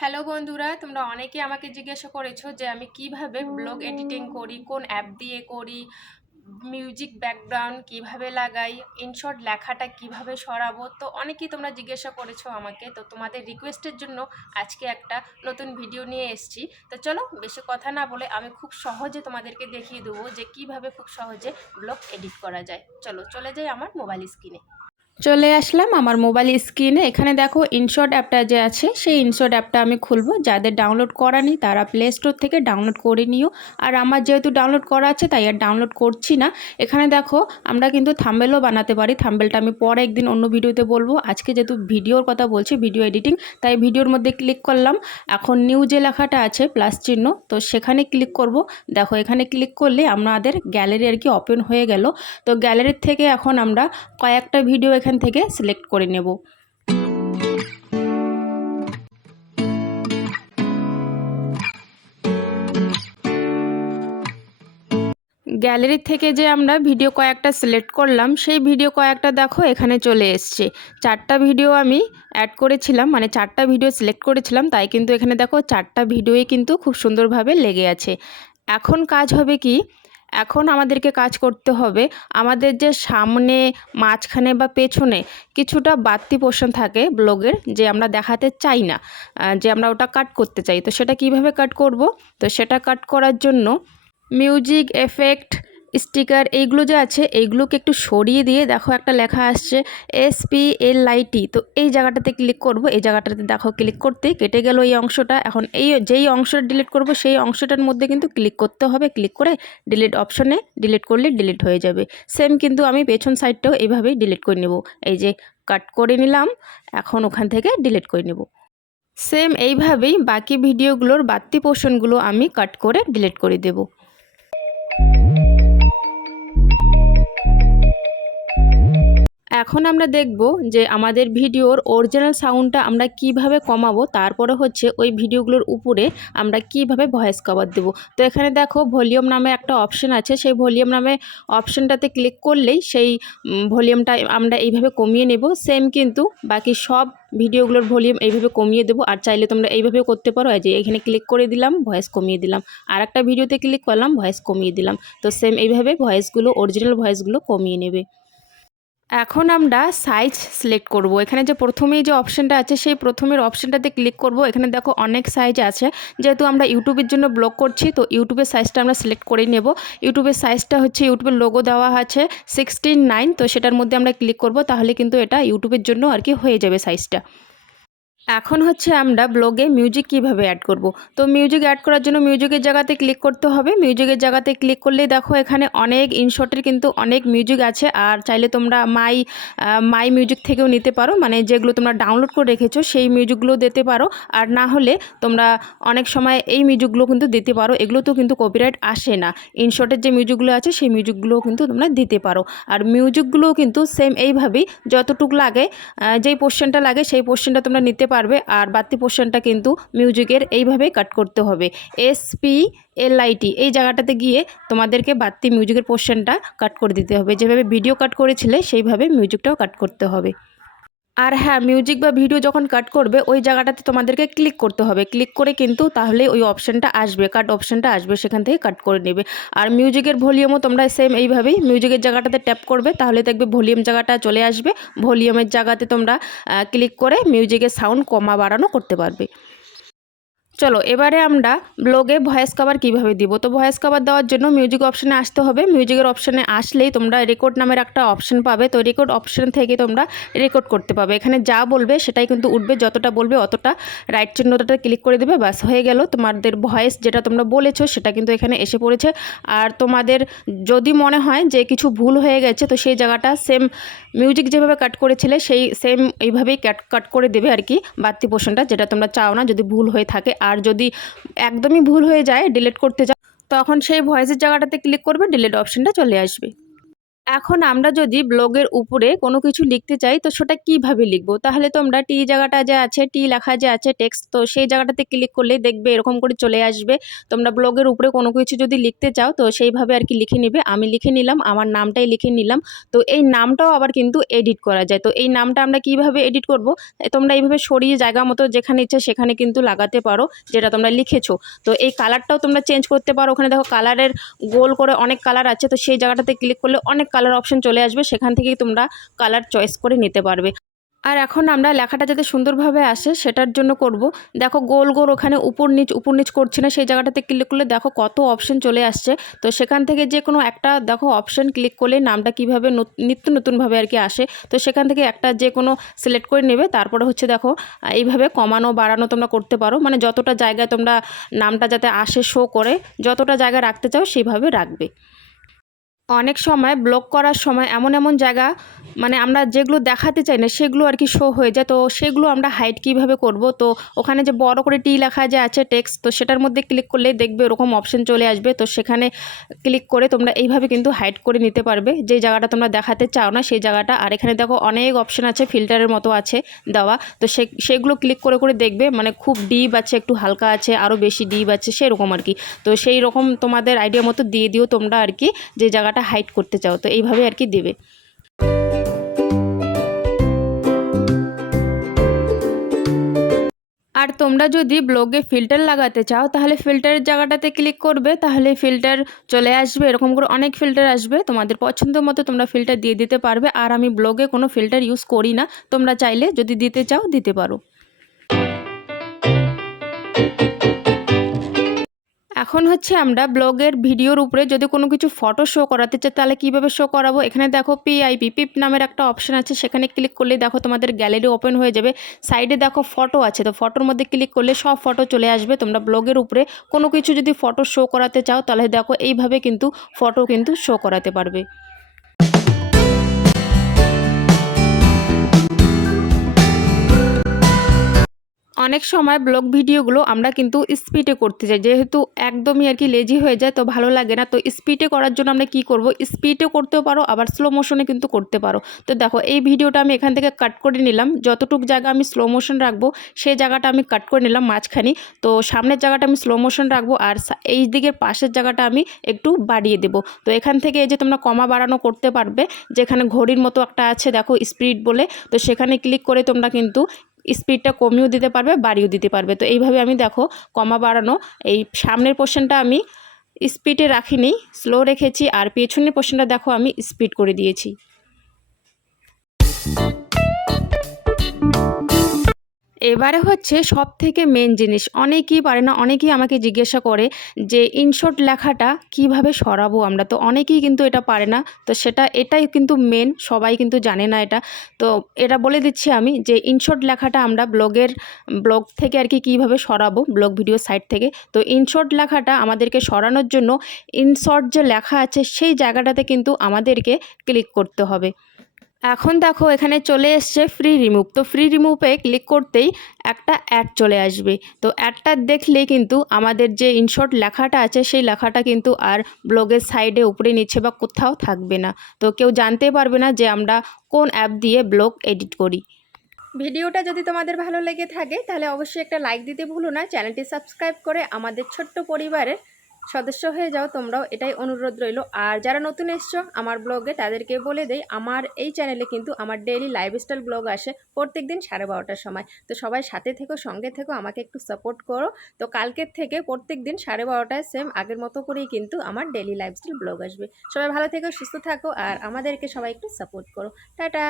Hello বন্ধুরা, তোমরা অনেকে আমাকে জিজ্ঞাসা করেছ যে আমি কীভাবে ব্লগ এডিটিং করি, কোন অ্যাপ দিয়ে করি, মিউজিক ব্যাকগ্রাউন্ড কীভাবে লাগাই ইনশর্ট লেখাটা কীভাবে সরাবো, তো অনেকেই তোমরা জিজ্ঞাসা করেছ আমাকে, তো তোমাদের রিকোয়েস্টের জন্য আজকে একটা নতুন ভিডিও নিয়ে এসেছি। তো চলো, বেশি কথা না বলে আমি খুব সহজে তোমাদেরকে দেখিয়ে দেবো যে কীভাবে খুব সহজে ব্লগ এডিট করা যায়। চলো, চলে যাই আমার মোবাইল স্ক্রিনে। চলে আসলাম আমার মোবাইল স্ক্রিনে এখানে দেখো ইনশর্ট অ্যাপটা যে আছে, সেই ইনশর্ট অ্যাপটা আমি খুলবো। যাদের ডাউনলোড করা নেই, তারা প্লে স্টোর থেকে ডাউনলোড করে নিও। আর আমার যেহেতু ডাউনলোড করা আছে, তাই আর ডাউনলোড করছি না। এখানে দেখো, আমরা কিন্তু থাম্বেলও বানাতে পারি। থাম্বেলটা আমি পরে একদিন অন্য ভিডিওতে বলব। আজকে যেহেতু ভিডিওর কথা বলছি, ভিডিও এডিটিং তাই ভিডিওর মধ্যে ক্লিক করলাম। এখন নিউ যে লেখাটা আছে প্লাস চিহ্ন, তো সেখানে ক্লিক করব। দেখো, এখানে ক্লিক করলে আমাদের গ্যালারি আর কি ওপেন হয়ে গেল। তো গ্যালারির থেকে এখন আমরা কয়েকটা ভিডিও এখান থেকে সিলেক্ট করে নেব। গ্যালারি থেকে যে আমরা ভিডিও কয়েকটা সিলেক্ট করলাম, সেই ভিডিও কয়েকটা দেখো এখানে চলে এসছে। চারটা ভিডিও আমি অ্যাড করেছিলাম মানে চারটা ভিডিও সিলেক্ট করেছিলাম, তাই কিন্তু এখানে দেখো চারটা ভিডিওই কিন্তু খুব সুন্দরভাবে লেগে আছে। এখন কাজ হবে কি এখন আমাদেরকে কাজ করতে হবে। আমাদের যে সামনে, মাঝখানে বা পেছনে কিছুটা বাড়তি পোষণ থাকে ব্লগের যে আমরা দেখাতে চাই না যে আমরা ওটা কাট করতে চাই। তো সেটা কীভাবে কাট করব? তো সেটা কাট করার জন্য মিউজিক এফেক্ট স্টিকার, এইগুলো যে আছে, এইগুলোকে একটু সরিয়ে দিয়ে দেখো একটা লেখা আসছে এস পি এল আইটি তো এই জায়গাটাতে ক্লিক করব, এই জায়গাটাতে দেখো ক্লিক করতে কেটে গেল এই অংশটা। এখন এই যেই অংশটা ডিলিট করব, সেই অংশটার মধ্যে কিন্তু ক্লিক করতে হবে ক্লিক করে ডিলিট অপশনে ডিলিট করলে ডিলিট হয়ে যাবে। সেম কিন্তু আমি পেছন সাইডটাও এইভাবেই ডিলিট করে নেব। এই যে কাট করে নিলাম, এখন ওখান থেকে ডিলিট করে নেব। সেম এইভাবেই বাকি ভিডিওগুলোর বাড়তি পোর্শনগুলো আমি কাট করে ডিলিট করে দেবো। এখন আমরা দেখব যে আমাদের ভিডিওর অরিজিনাল সাউন্ডটা আমরা কীভাবে কমাবো, তারপরে হচ্ছে ওই ভিডিওগুলোর উপরে আমরা কীভাবে ভয়েস কভার দেবো। তো এখানে দেখো ভলিউম নামে একটা অপশন আছে, সেই ভলিউম নামে অপশনটাতে ক্লিক করলেই সেই ভলিউমটা আমরা এইভাবে কমিয়ে নেব। সেম কিন্তু বাকি সব ভিডিওগুলোর ভলিউম এইভাবে কমিয়ে দেবো। আর চাইলে তোমরা এইভাবেও করতে পারো যে এখানে ক্লিক করে দিলাম ভয়েস কমিয়ে দিলাম। আর একটা ভিডিওতে ক্লিক করলাম ভয়েস কমিয়ে দিলাম। তো সেম এইভাবে ভয়েসগুলো অরিজিনাল ভয়েসগুলো কমিয়ে নেবে। এখন আমরা সাইজ সিলেক্ট করব। এখানে যে প্রথমেই যে অপশানটা আছে, সেই প্রথমের অপশানটাতে ক্লিক করব। এখানে দেখো অনেক সাইজ আছে। যেহেতু আমরা ইউটিউবের জন্য ব্লগ করছি, তো ইউটিউবের সাইজটা আমরা সিলেক্ট করে নেব। ইউটিউবের সাইজটা হচ্ছে ইউটিউবের লোগো দেওয়া আছে সিক্সটিন নাইন তো সেটার মধ্যে আমরা ক্লিক করব। তাহলে কিন্তু এটা ইউটিউবের জন্য আর কি হয়ে যাবে সাইজটা এখন হচ্ছে আমরা ব্লগে মিউজিক কীভাবে অ্যাড করব? তো মিউজিক অ্যাড করার জন্য মিউজিকের জায়গাতে ক্লিক করতে হবে। মিউজিকের জায়গাতে ক্লিক করলেই দেখো এখানে অনেক ইনশটের কিন্তু অনেক মিউজিক আছে। আর চাইলে তোমরা মাই মাই মিউজিক থেকেও নিতে পারো। মানে যেগুলো তোমরা ডাউনলোড করে রেখেছো সেই মিউজিকগুলো দিতে পারো। আর না হলে তোমরা অনেক সময় এই মিউজিকগুলো কিন্তু দিতে পারো। এগুলো তো কিন্তু কপিরাইট আসে না। ইনশটের যে মিউজিকগুলো আছে সেই মিউজিকগুলোও কিন্তু তোমরা দিতে পারো। আর মিউজিকগুলোও কিন্তু সেম এইভাবেই যতটুক লাগে যেই পোর্শনটা লাগে সেই পোর্শনটা তোমরা নিতে পারো। পারবে আর বাড়তি পোর্শনটা কিন্তু মিউজিকের এইভাবে কাট করতে হবে। এসপি এল আইটি এই জায়গাটাতে গিয়ে তোমাদেরকে বাড়তি মিউজিকের পোর্শনটা কাট করে দিতে হবে। যেভাবে ভিডিও কাট করেছিলে, সেইভাবে মিউজিকটাও কাট করতে হবে। আর হ্যাঁ মিউজিক বা ভিডিও যখন কাট করবে, ওই জায়গাটাতে তোমাদেরকে ক্লিক করতে হবে। ক্লিক করে কিন্তু তাহলে ওই অপশানটা আসবে কাট অপশানটা আসবে, সেখান থেকে কাট করে নেবে। আর মিউজিকের ভলিউমও তোমরা সেম এইভাবেই মিউজিকের জায়গাটাতে ট্যাপ করবে, তাহলে দেখবে ভলিউম জায়গাটা চলে আসবে। ভলিউমের জায়গাতে তোমরা ক্লিক করে মিউজিকের সাউন্ড কমা বাড়ানো করতে পারবে। চলো, এবারে আমরা ব্লগে ভয়েস কভার কীভাবে দিব? তো ভয়েস কভার দেওয়ার জন্য মিউজিক অপশানে আসতে হবে। মিউজিকের অপশানে আসলেই তোমরা রেকর্ড নামের একটা অপশান পাবে। তো রেকর্ড অপশান থেকে তোমরা রেকর্ড করতে পাবে। এখানে যা বলবে সেটাই কিন্তু উঠবে। যতটা বলবে অতটা রাইট চিহ্নটা ক্লিক করে দেবে বাস হয়ে গেল। তোমাদের ভয়েস যেটা তোমরা বলেছ সেটা কিন্তু এখানে এসে পড়েছে। আর তোমাদের যদি মনে হয় যে কিছু ভুল হয়ে গেছে, তো সেই জায়গাটা সেম মিউজিক যেভাবে কাট করেছিলে, সেই সেম এইভাবেই কাট কাট করে দেবে আর কি বাড়তি পোষণটা যেটা তোমরা চাও না যদি ভুল হয়ে থাকে। আর যদি একদমই ভুল হয়ে যায় ডিলিট করতে যাও, তখন সেই ভয়েসের জায়গাটাতে ক্লিক করবে ডিলিট অপশানটা চলে আসবে। এখন আমরা যদি ব্লগের উপরে কোনো কিছু লিখতে চাই, তো সেটা কীভাবে লিখব? তাহলে তোমরা টি জায়গাটা যে আছে, টি লেখা যে আছে টেক্সট তো সেই জায়গাটাতে ক্লিক করলে দেখবে এরকম করে চলে আসবে। তোমরা ব্লগের উপরে কোনো কিছু যদি লিখতে চাও, তো সেইভাবে আর কি লিখে নিবে। আমি লিখে নিলাম, আমার নামটাই লিখে নিলাম। তো এই নামটাও আবার কিন্তু এডিট করা যায়। তো এই নামটা আমরা কীভাবে এডিট করব? তোমরা এইভাবে সরিয়ে জায়গা মতো যেখানে ইচ্ছে সেখানে কিন্তু লাগাতে পারো, যেটা তোমরা লিখেছো। তো এই কালারটাও তোমরা চেঞ্জ করতে পারো। ওখানে দেখো কালারের গোল করে অনেক কালার আছে, তো সেই জায়গাটাতে ক্লিক করলে অনেক কালার অপশন চলে আসবে, সেখান থেকেই তোমরা কালার চয়েস করে নিতে পারবে। আর এখন আমরা লেখাটা যাতে সুন্দরভাবে আসে, সেটার জন্য করব। দেখো গোল গোল ওখানে উপর নিচ উপর নিচ করছে না, সেই জায়গাটাতে ক্লিক করলে দেখো কত অপশন চলে আসছে। তো সেখান থেকে যে কোনো একটা দেখো অপশন ক্লিক করলে নামটা কীভাবে নিত্য নতুনভাবে আর কি আসে। তো সেখান থেকে একটা যে কোনো সিলেক্ট করে নেবে, তারপরে হচ্ছে দেখো এইভাবে কমানো, বাড়ানো তোমরা করতে পারো। মানে যতটা জায়গায় তোমরা নামটা যাতে আসে শো করে, যতটা জায়গা রাখতে চাও, সেইভাবে রাখবে। অনেক সময় ব্লক করার সময় এমন এমন জায়গা মানে আমরা যেগুলো দেখাতে চাই না, সেগুলো আর কি শো হয়ে যায়। তো সেগুলো আমরা হাইট কীভাবে করব? তো ওখানে যে বড় করে টি লেখা যে আছে টেক্সট তো সেটার মধ্যে ক্লিক করলে দেখবে ওরকম অপশন চলে আসবে। তো সেখানে ক্লিক করে তোমরা এইভাবে কিন্তু হাইট করে নিতে পারবে। যে জায়গাটা তোমরা দেখাতে চাও না, সেই জায়গাটা। আর এখানে দেখো অনেক অপশন আছে ফিল্টারের মতো আছে দেওয়া। তো সে, সেগুলো ক্লিক করে করে দেখবে মানে খুব ডিপ আছে, একটু হালকা আছে আরও বেশি ডিপ আছে, সেরকম আর কি। তো সেই রকম তোমাদের আইডিয়া মতো দিয়ে দিও তোমরা আর কি, যে জায়গাটা হাইট করতে চাও। তো এইভাবে আর কি দেবে। আর তোমরা যদি ব্লগে ফিল্টার লাগাতে চাও, তাহলে ফিল্টারের জায়গাটাতে ক্লিক করবে, তাহলে ফিল্টার চলে আসবে, এরকম করে অনেক ফিল্টার আসবে। তোমাদের পছন্দ মতো তোমরা ফিল্টার দিয়ে দিতে পারবে, আর আমি ব্লগে কোনো ফিল্টার ইউজ করি না। তোমরা চাইলে যদি দিতে চাও, দিতে পারো। এখন হচ্ছে আমরা ব্লগের ভিডিওর উপরে যদি কোনো কিছু ফটো শো করাতে চাই, তাহলে কীভাবে শো করাবো? এখানে দেখো পিআইপি পিপ নামের একটা অপশান আছে, সেখানে ক্লিক করলে দেখো তোমাদের গ্যালারি ওপেন হয়ে যাবে। সাইডে দেখো ফটো আছে, তো ফটোর মধ্যে ক্লিক করলে সব ফটো চলে আসবে। তোমরা ব্লগের উপরে কোনো কিছু যদি ফটো শো করাতে চাও, তাহলে দেখো এইভাবে কিন্তু ফটো কিন্তু শো করাতে পারবে। অনেক সময় ব্লগ ভিডিওগুলো আমরা কিন্তু স্পিডে করতে চাই যেহেতু একদমই আর কি লেজি হয়ে যায়, তো ভালো লাগে না। তো স্পিডে করার জন্য আমরা কি করব? স্পিডে করতেও পারো, আবার স্লো মোশনে কিন্তু করতে পারো। তো দেখো, এই ভিডিওটা আমি এখান থেকে কাট করে নিলাম। যতটুক জায়গা আমি স্লো মোশন রাখব সেই জায়গাটা আমি কাট করে নিলাম মাঝখানি। তো সামনের জায়গাটা আমি স্লো মোশন রাখব, আর এই দিকের পাশের জায়গাটা আমি একটু বাড়িয়ে দেবো। তো এখান থেকে এই যে তোমরা কমা বাড়ানো করতে পারবে, যেখানে ঘড়ির মতো একটা আছে, দেখো স্পিড বলে। তো সেখানে ক্লিক করে তোমরা কিন্তু স্পিডটা কমিয়েও দিতে পারবে, বাড়িয়েও দিতে পারবে। তো এইভাবে আমি দেখো কমা বাড়ানো, এই সামনের পোর্শনটা আমি স্পিডে রাখিনি স্লো রেখেছি, আর পেছনের পোর্শনটা দেখো আমি স্পিড করে দিয়েছি। এবারে হচ্ছে সব থেকে মেন জিনিস। অনেকেই পারে না, অনেকেই আমাকে জিজ্ঞাসা করে যে ইনশর্ট লেখাটা কীভাবে সরাবো আমরা? তো অনেকেই কিন্তু এটা পারে না। তো সেটা, এটাই কিন্তু মেন সবাই কিন্তু জানে না এটা। তো এটা বলে দিচ্ছি আমি যে ইনশর্ট লেখাটা আমরা ব্লগের ব্লগ থেকে আর কি কীভাবে সরাবো? ব্লগ ভিডিও সাইট থেকে। তো ইনশর্ট লেখাটা আমাদেরকে সরানোর জন্য ইনশর্ট যে লেখা আছে, সেই জায়গাটাতে কিন্তু আমাদেরকে ক্লিক করতে হবে। এখন দেখো এখানে চলে এসছে ফ্রি রিমুভ তো ফ্রি রিমুভে ক্লিক করতেই একটা অ্যাড চলে আসবে। তো অ্যাডটা দেখলে কিন্তু আমাদের যে ইনশর্ট লেখাটা আছে, সেই লেখাটা কিন্তু আর ব্লগের সাইডে উপরে, নিচে বা কোথাও থাকবে না। তো কেউ জানতে পারবে না যে আমরা কোন অ্যাপ দিয়ে ব্লগ এডিট করি। ভিডিওটা যদি তোমাদের ভালো লেগে থাকে, তাহলে অবশ্যই একটা লাইক দিতে ভুলো না। চ্যানেলটি সাবস্ক্রাইব করে আমাদের ছোট্ট পরিবারের সদস্য হয়ে যাও, তোমরাও এটাই অনুরোধ রইল। আর যারা নতুন এসছো আমার ব্লগে, তাদেরকে বলে দেই, আমার এই চ্যানেলে কিন্তু আমার ডেইলি লাইফস্টাইল ব্লগ আসে প্রত্যেক দিন সাড়ে বারোটার সময়। তো সবাই সাথে থেকো, সঙ্গে থেকো, আমাকে একটু সাপোর্ট করো। তো কালকের থেকে প্রত্যেক দিন সাড়ে বারোটায় সেম আগের মতো করেই কিন্তু আমার ডেইলি লাইফস্টাইল ব্লগ আসবে। সবাই ভালো থেকো, সুস্থ থাকো, আর আমাদেরকে সবাই একটু সাপোর্ট করো। টাটা!